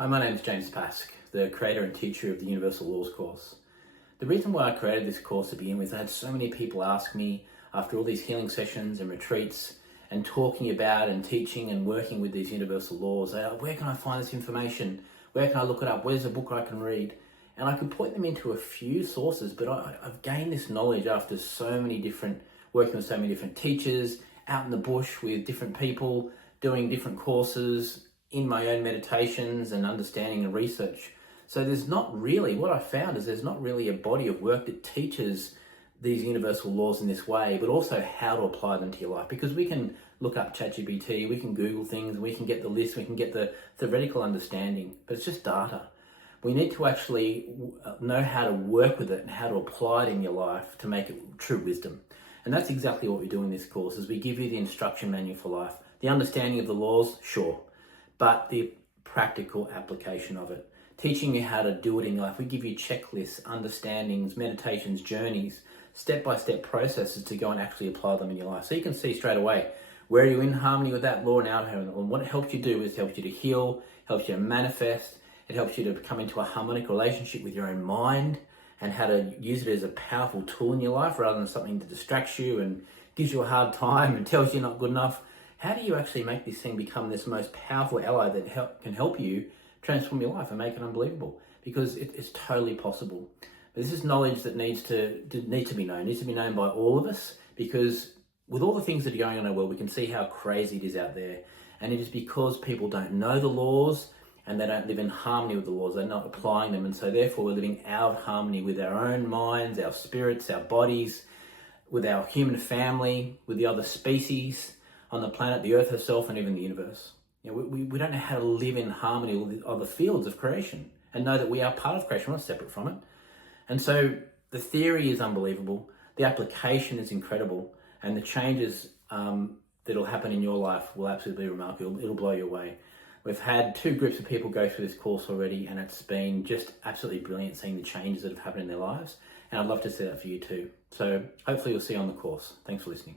Hi, my name is James Pask, the creator and teacher of the Universal Laws course. The reason why I created this course to begin with, I had so many people ask me after all these healing sessions and retreats and talking about and teaching and working with these universal laws, where can I find this information? Where can I look it up? Where's a book I can read? And I could point them into a few sources, but I've gained this knowledge after working with so many different teachers, out in the bush with different people, doing different courses, in my own meditations and understanding and research. So what I found is there's not really a body of work that teaches these universal laws in this way, but also how to apply them to your life. Because we can look up ChatGPT, we can Google things, we can get the list, we can get the theoretical understanding, but it's just data. We need to actually know how to work with it and how to apply it in your life to make it true wisdom. And that's exactly what we do in this course, is we give you the instruction manual for life. The understanding of the laws, sure, but the practical application of it. Teaching you how to do it in your life. We give you checklists, understandings, meditations, journeys, step-by-step processes to go and actually apply them in your life. So you can see straight away, where are you in harmony with that law and out of harmony? And what it helps you do is it helps you to heal, helps you to manifest, it helps you to come into a harmonic relationship with your own mind and how to use it as a powerful tool in your life rather than something that distracts you and gives you a hard time and tells you you're not good enough. How do you actually make this thing become this most powerful ally that can help you transform your life and make it unbelievable? Because it's totally possible. But this is knowledge that needs to be known. It needs to be known by all of us, because with all the things that are going on in our world, we can see how crazy it is out there. And it is because people don't know the laws and they don't live in harmony with the laws. They're not applying them. And so therefore we're living out of harmony with our own minds, our spirits, our bodies, with our human family, with the other species on the planet, the earth herself, and even the universe. We don't know how to live in harmony with the other fields of creation and know that we are part of creation, we're not separate from it. And so the theory is unbelievable, the application is incredible, and the changes that'll happen in your life will absolutely be remarkable. It'll blow you away. We've had 2 groups of people go through this course already, and it's been just absolutely brilliant seeing the changes that have happened in their lives. And I'd love to see that for you too. So hopefully you'll see you on the course. Thanks for listening.